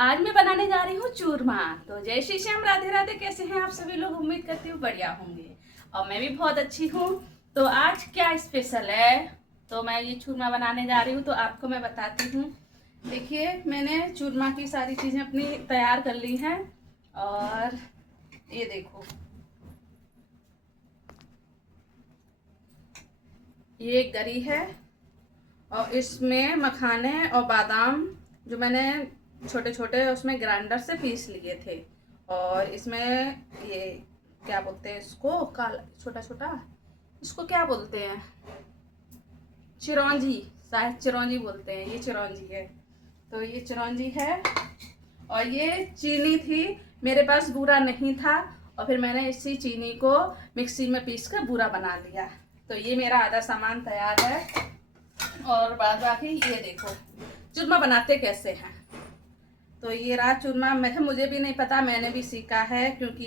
आज मैं बनाने जा रही हूँ चूरमा। तो जय श्री श्याम, राधे राधे। कैसे हैं आप सभी लोग? उम्मीद करती हूँ बढ़िया होंगे और मैं भी बहुत अच्छी हूँ। तो आज क्या स्पेशल है, तो मैं ये चूरमा बनाने जा रही हूँ तो आपको मैं बताती हूँ। देखिए, मैंने चूरमा की सारी चीज़ें अपनी तैयार कर ली हैं और ये देखो, ये एक गरी है और इसमें मखाने और बादाम जो मैंने छोटे छोटे उसमें ग्राइंडर से पीस लिए थे। और इसमें ये क्या बोलते हैं इसको, काला छोटा छोटा, इसको क्या बोलते हैं? चिरौंजी, शायद चिरौंजी बोलते हैं। ये चिरौंजी है। तो ये चिरौंजी है और ये चीनी थी, मेरे पास बूरा नहीं था और फिर मैंने इसी चीनी को मिक्सी में पीस कर बूरा बना लिया। तो ये मेरा आधा सामान तैयार है और बाद बाकी ये देखो चूरमा बनाते कैसे हैं। तो ये रहा चूरमा। मुझे भी नहीं पता, मैंने भी सीखा है क्योंकि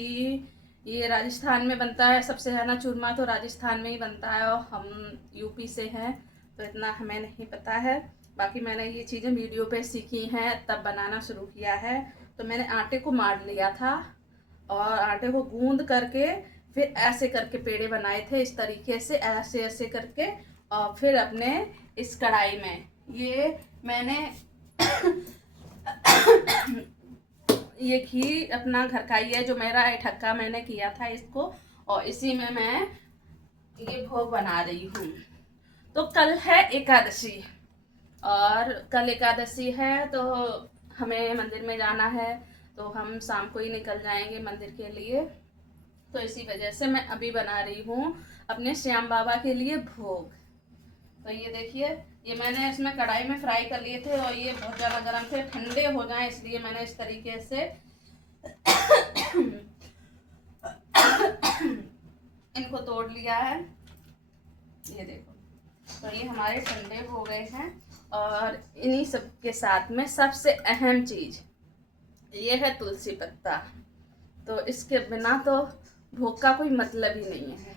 ये राजस्थान में बनता है सबसे ज़्यादा चूरमा, तो राजस्थान में ही बनता है और हम यूपी से हैं तो इतना हमें नहीं पता है। बाकी मैंने ये चीज़ें वीडियो पे सीखी हैं तब बनाना शुरू किया है। तो मैंने आटे को मार लिया था और आटे को गूंद करके फिर ऐसे करके पेड़े बनाए थे, इस तरीके से ऐसे ऐसे करके। और फिर अपने इस कढ़ाई में ये मैंने ये घी अपना घर का ही है जो मेरा ठक्का मैंने किया था इसको, और इसी में मैं ये भोग बना रही हूँ। तो कल है एकादशी और कल एकादशी है तो हमें मंदिर में जाना है, तो हम शाम को ही निकल जाएंगे मंदिर के लिए। तो इसी वजह से मैं अभी बना रही हूँ अपने श्याम बाबा के लिए भोग। तो ये देखिए, ये मैंने इसमें कढ़ाई में फ्राई कर लिए थे और ये बहुत ज़्यादा गर्म थे, ठंडे हो जाएं इसलिए मैंने इस तरीके से इनको तोड़ लिया है। ये देखो, तो ये हमारे ठंडे हो गए हैं। और इन्हीं सब के साथ में सबसे अहम चीज़ ये है तुलसी पत्ता। तो इसके बिना तो भोग का कोई मतलब ही नहीं है।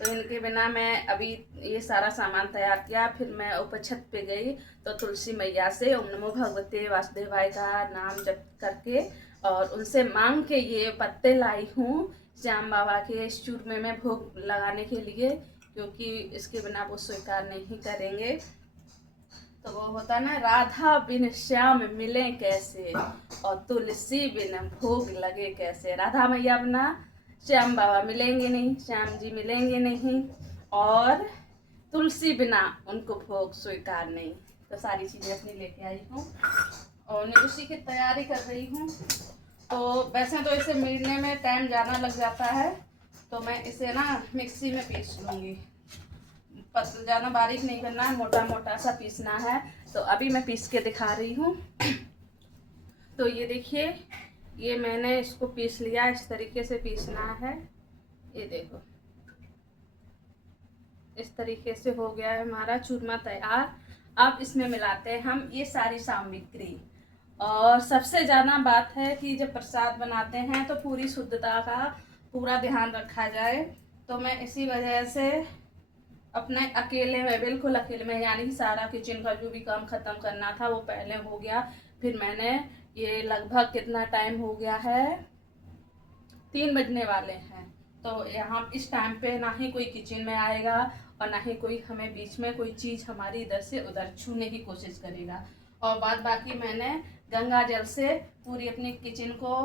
तो इनके बिना मैं अभी ये सारा सामान तैयार किया, फिर मैं ऊपर छत पे गई तो तुलसी मैया से ओम नमो भगवते वासुदेवाय का नाम जप करके और उनसे मांग के ये पत्ते लाई हूँ श्याम बाबा के इस चूरमे में भोग लगाने के लिए, क्योंकि इसके बिना वो स्वीकार नहीं करेंगे। तो वो होता ना, राधा बिन श्याम मिले कैसे और तुलसी बिन भोग लगे कैसे। राधा मैया बिना श्याम बाबा मिलेंगे नहीं, श्याम जी मिलेंगे नहीं, और तुलसी बिना उनको भोग स्वीकार नहीं। तो सारी चीज़ें अपनी लेके आई हूँ और मैं उसी की तैयारी कर रही हूँ। तो वैसे तो इसे मीड़ने में टाइम ज़्यादा लग जाता है, तो मैं इसे ना मिक्सी में पीस लूँगी। ज़्यादा बारीक नहीं करना है, मोटा मोटा सा पीसना है। तो अभी मैं पीस के दिखा रही हूँ। तो ये देखिए, ये मैंने इसको पीस लिया, इस तरीके से पीसना है। ये देखो, इस तरीके से हो गया है हमारा चूरमा तैयार। अब इसमें मिलाते हैं हम ये सारी सामग्री। और सबसे ज़्यादा बात है कि जब प्रसाद बनाते हैं तो पूरी शुद्धता का पूरा ध्यान रखा जाए। तो मैं इसी वजह से अपने अकेले में, बिल्कुल अकेले में, यानी कि सारा किचन का जो भी काम ख़त्म करना था वो पहले हो गया। फिर मैंने ये लगभग कितना टाइम हो गया है, 3 बजने वाले हैं। तो यहाँ इस टाइम पे ना ही कोई किचन में आएगा और ना ही कोई हमें बीच में कोई चीज़ हमारी इधर से उधर छूने की कोशिश करेगा। और बाद बाकी मैंने गंगा जल से पूरी अपनी किचन को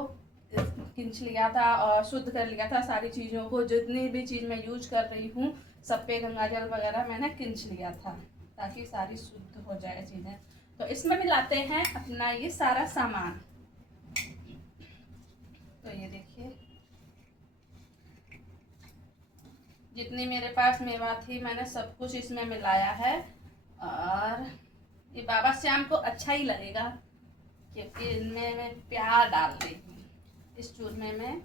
खींच लिया था और शुद्ध कर लिया था। सारी चीज़ों को, जितनी भी चीज़ मैं यूज कर रही हूँ सब पे गंगा जल वगैरह मैंने खींच लिया था ताकि सारी शुद्ध हो जाए चीज़ें। तो इसमें मिलाते हैं अपना ये सारा सामान। तो ये देखिए, जितनी मेरे पास मेवा थी मैंने सब कुछ इसमें मिलाया है। और ये बाबा श्याम को अच्छा ही लगेगा क्योंकि इनमें मैं प्यार डाल रही हूँ। इस चूरमे में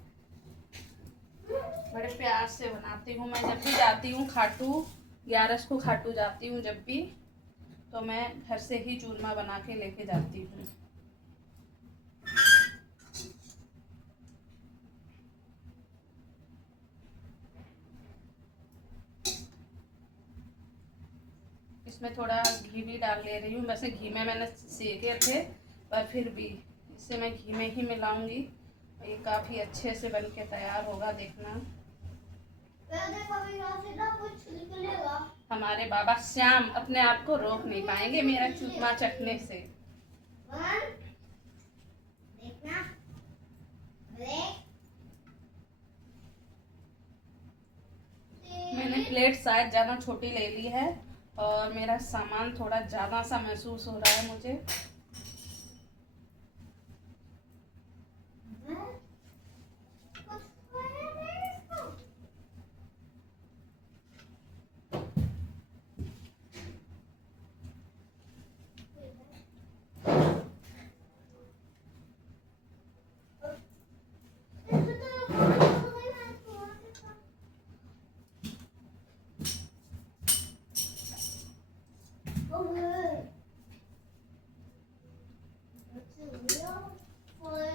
बड़े प्यार से बनाती हूँ। मैं जब भी जाती हूँ खाटू, 11 को खाटू जाती हूँ जब भी, तो मैं घर से ही चूरमा बना के लेके जाती हूँ। इसमें थोड़ा घी भी डाल ले रही हूँ। वैसे घी में मैंने सेके थे पर फिर भी इसे मैं घी में ही मिलाऊंगी। ये काफ़ी अच्छे से बन के तैयार होगा, देखना। हमारे बाबा श्याम अपने आप को रोक नहीं पाएंगे मेरा चूरमा चखने से। देखना मैंने प्लेट शायद ज़्यादा छोटी ले ली है और मेरा सामान थोड़ा ज़्यादा सा महसूस हो रहा है मुझे।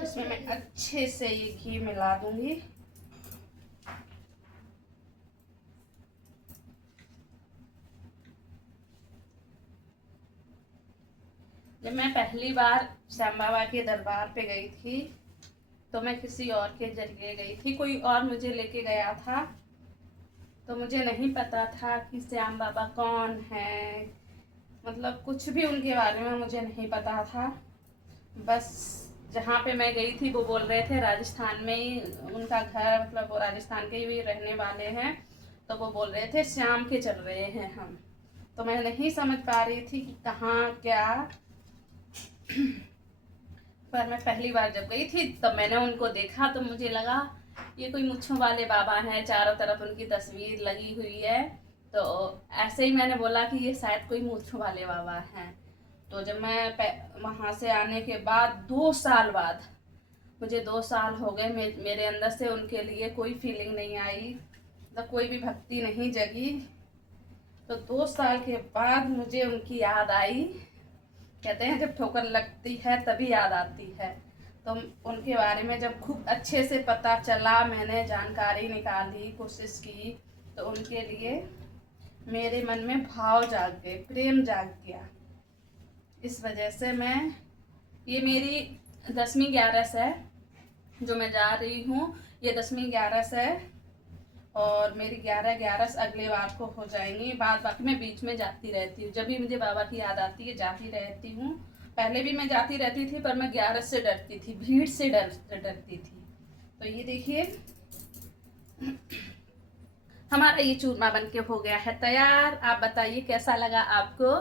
इसमें मैं अच्छे से ये घी मिला दूंगी। जब मैं पहली बार श्याम बाबा के दरबार पे गई थी तो मैं किसी और के जरिए गई थी, कोई और मुझे लेके गया था, तो मुझे नहीं पता था कि श्याम बाबा कौन है, मतलब कुछ भी उनके बारे में मुझे नहीं पता था। बस जहाँ पे मैं गई थी वो बोल रहे थे राजस्थान में ही उनका घर, मतलब वो राजस्थान के ही रहने वाले हैं, तो वो बोल रहे थे श्याम के चल रहे हैं हम, तो मैं नहीं समझ पा रही थी कि कहाँ क्या। पर मैं पहली बार जब गई थी तब मैंने उनको देखा तो मुझे लगा ये कोई मुच्छों वाले बाबा हैं, चारों तरफ उनकी तस्वीर लगी हुई है, तो ऐसे ही मैंने बोला कि ये शायद कोई मुच्छों वाले बाबा हैं। तो जब मैं वहाँ से आने के बाद 2 साल बाद, मुझे 2 साल हो गए, मेरे अंदर से उनके लिए कोई फीलिंग नहीं आई, मतलब कोई भी भक्ति नहीं जगी। तो 2 साल के बाद मुझे उनकी याद आई। कहते हैं जब ठोकर लगती है तभी याद आती है। तो उनके बारे में जब खूब अच्छे से पता चला, मैंने जानकारी निकाली, कोशिश की, तो उनके लिए मेरे मन में भाव जाग गए, प्रेम जाग गया। इस वजह से ये मेरी 10वीं 11 है जो मैं जा रही हूँ, ये 10वीं 11 है और मेरी 11 अगले बार को हो जाएंगी। बाकी मैं बीच में जाती रहती हूँ, जब भी मुझे बाबा की याद आती है जाती रहती हूँ। पहले भी मैं जाती रहती थी पर मैं 11 से डरती थी, भीड़ से डरती थी। तो ये देखिए हमारा ये चूरमा बनके हो गया है तैयार। आप बताइए कैसा लगा आपको।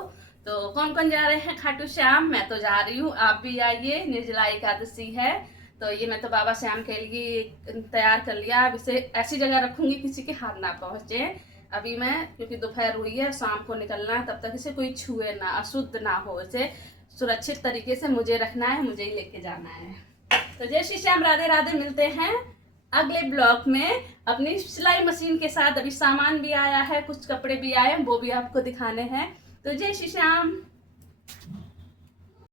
तो कौन कौन जा रहे हैं खाटू श्याम? मैं तो जा रही हूँ, आप भी आइए, निर्जला एकादशी है। तो ये मैं तो बाबा श्याम के लिए तैयार कर लिया। अब इसे ऐसी जगह रखूंगी किसी के हाथ ना पहुंचे। अभी मैं, क्योंकि दोपहर हुई है, शाम को निकलना है, तब तक इसे कोई छुए ना, अशुद्ध ना हो, इसे सुरक्षित तरीके से मुझे रखना है, मुझे ही लेके जाना है। तो जय श्री श्याम, राधे राधे। मिलते हैं अगले ब्लॉग में अपनी सिलाई मशीन के साथ। अभी सामान भी आया है, कुछ कपड़े भी आए हैं, वो भी आपको दिखाने हैं। तो जय श्री श्याम।